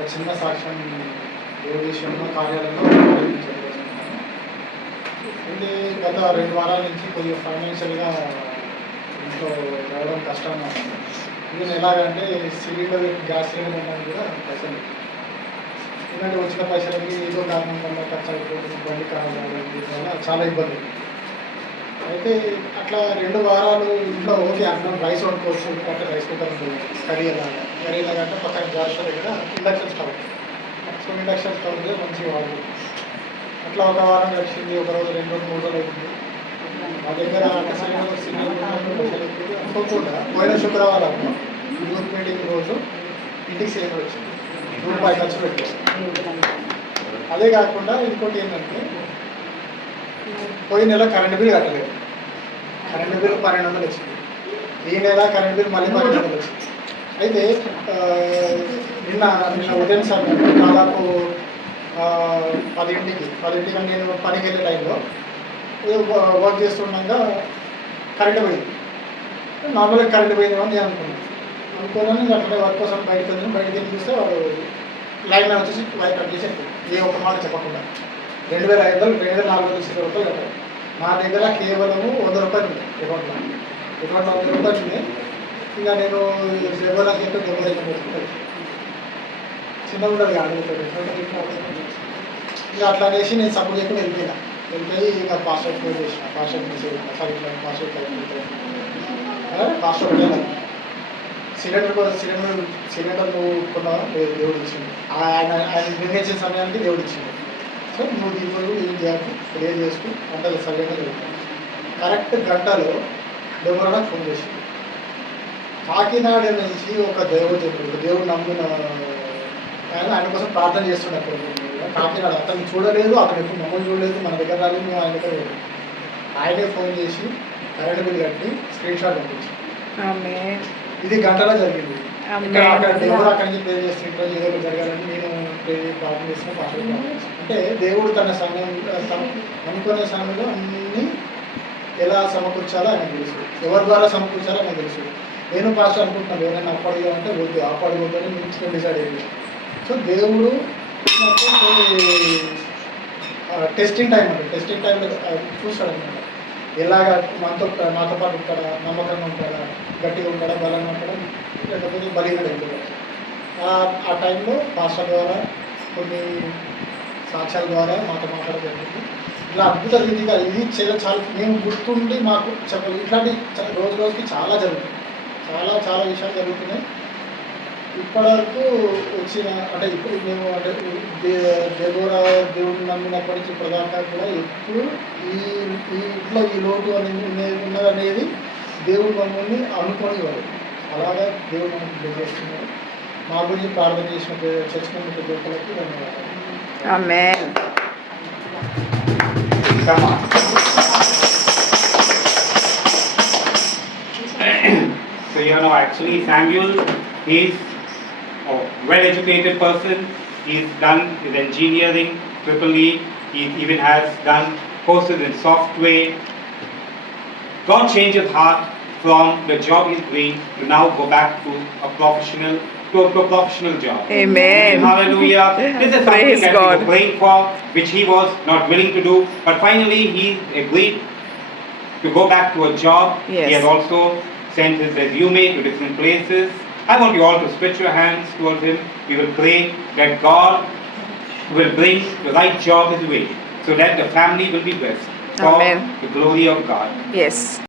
ఒక చిన్న సాక్ష్యం దేవుడి విషయంలో కార్యాలయంలో చెప్పదలుచుకున్నాను. అయితే గత 2 వారాల నుంచి కొద్దిగా ఫైనాన్షియల్గా ఇంట్లో రావడం కష్టంగా ఉంది. ఈవెన్ ఎలాగంటే సిలిండర్ గ్యాస్ సిలిండర్ ఉండడానికి కూడా పైసలు లేవు. ఎందుకంటే వచ్చిన పైసలకి ఏదో కారణం వల్ల ఖర్చు అయిపోతుంది, బండి ఖరాబ్ అవ్వడం వల్ల చాలా ఇబ్బంది. అయితే అట్లా 2 వారాలు ఇంట్లో ఓకే అన్నం రైస్ వండుకోవచ్చు, అంటే రైస్ కుక్కర్ ఉంటుంది, కర్రీ ఎలాగంటే పక్కన గ్యాస్ స్టవ్ దగ్గర induction stove. So induction stove మీద మంచిగా వాడుతుంది. అట్లా ఒక వారం గడిచింది, ఒక రోజు 2 రోజులు 3 రోజులు అవుతుంది. మా దగ్గర అంటే సిలిండర్ అనుకోకుండా పోయిన శుక్రవారం యూత్ మీటింగ్ రోజు ఇంటికి సిలిండర్ వచ్చింది. రూపాయి ఖర్చు పెట్టారు. అదే కాకుండా ఇంకోటి ఏంటంటే పోయిన నెల కరెంట్ బిల్ కట్టలేదు. కరెంట్ బిల్ 1200 వచ్చింది. ఈ నెల కరెంట్ బిల్ మళ్ళీ 1200 వచ్చింది. అయితే నిన్న ఉదయం సమయంలో దాదాపు 10ంటికి నేను పనికి వెళ్ళే టైంలో వర్క్ చేస్తుండగా కరెంట్ పోయింది. నార్మల్గా కరెంట్ పోయిందేమో అని నేను అనుకున్నాను. నేను అట్లనే వర్క్ కోసం బయటకు వెళ్ళి చూస్తే వాడు లైన్ మ్యాన్ వచ్చేసి వైర్ కట్ చేసి ఏ ఒక్క మాట చెప్పకుండా 2500 2400 రూపాయలు కట్టారు. నా దగ్గర కేవలము 100 రూపాయలు ఉంది అకౌంట్లో. 100 రూపాయలు ఉంది. ఇంకా నేను ఎవరికి చెప్పి పోతుంది చిన్న ఉండదు అడుగుతాడు. ఇంకా అట్లా అనేసి నేను సపోర్ట్ చేయకుండా వెళ్ళిపోయి ఇక పాస్వర్డ్ క్లోజ్ చేసిన. పాస్వర్డ్ మెసేజ్ పాస్వర్డ్ వెళ్ళాలి. సిలిండర్ నువ్వు కొన్నావా లేదు, దేవుడు ఇచ్చింది. ఆయన నిర్ణయించిన సమయానికి దేవుడు ఇచ్చింది. సో నువ్వు దీనిలో ఏం చేయాలి, క్లియర్ చేసుకు అంటే సరిగ్గా జరుగుతుంది. కరెక్ట్ గంటలో దేవుడు ఫోన్ చేసింది. కాకినాడ నుంచి ఒక దేవుడు నమ్మిన ఆయన కోసం ప్రార్థన చేస్తున్నప్పుడు కాకినాడ అతను చూడలేదు, అతను ఎప్పుడు మమ్మల్ని చూడలేదు, మన దగ్గర రాలేదు, మేము ఆయన దగ్గర లేదు. ఆయనే ఫోన్ చేసి కరెంట్ బిల్ కట్టి స్క్రీన్ షాట్ పంపించి ఇది గంటలో జరిగింది. అక్కడ దేవుడు అక్కడి నుంచి ప్రే చేస్తే ఈరోజు ఏదో జరగాలని నేను ప్రార్థన చేసిన పాస్వర్డ్ అంటే దేవుడు తన సమయం అనుకునే సమయంలో అన్నీ ఎలా సమకూర్చాలో ఆయన తెలుసు, ఎవరి ద్వారా సమకూర్చాలో ఆయన తెలుసు. నేను పాస్టర్ అనుకుంటున్నాను ఎవరైనా అప్పడిగా అంటే వద్దు అప్పడిపోతే నేను డిసైడ్ అయ్యింది. సో దేవుడు టెస్టింగ్ టైంలో చూస్తాడు అనమాట. ఎలాగా నాతో పాటు ఉంటాడా, నమ్మకంగా ఉంటాడా, గట్టిగా ఉంటాడా, బలంగా ఉంటాడా, లేకపోతే బలిగా ఉంటాడా. ఆ టైంలో పాస్టర్ ద్వారా కొన్ని సాక్ష్యాల ద్వారా మాతో మాట్లాడగలిగింది. ఇలా అద్భుత రీతిగా ఇది చాలా మేము గుర్తుండి మాకు చెప్పాలి. ఇట్లాంటి రోజుకి చాలా జరుగుతుంది, చాలా విషయాలు జరుగుతున్నాయి. ఇప్పటివరకు వచ్చిన అంటే ఇప్పుడు మేము అంటే దేవుడిని నమ్మినప్పటి నుంచి ఇప్పటిదాకా కూడా ఎప్పుడు ఇంట్లో ఈ లోటు అనేది ఉన్నదనేది దేవుడు మమ్మల్ని అనుకోనివాడు. అలాగా దేవుడు మమ్మల్ని చేస్తున్నారు. మా గురించి ప్రార్థన చేసిన చర్చ్ మెంబర్ దేవుళ్ళకి ధన్యవాదాలు. ఆమేన్. So actually Samuel is a well-educated person. He's done his engineering, EEE. He even has done courses in software. God changed his heart from the job he's doing to now go back to a professional job. Amen. Hallelujah. This is something that we were praying for, which he was not willing to do, but finally he agreed to go back to a job. Yes. He has also sent his resume to different places. I want you all to stretch your hands towards him. We will pray that God will bring the right job his way, so that the family will be blessed for the glory of God. Yes.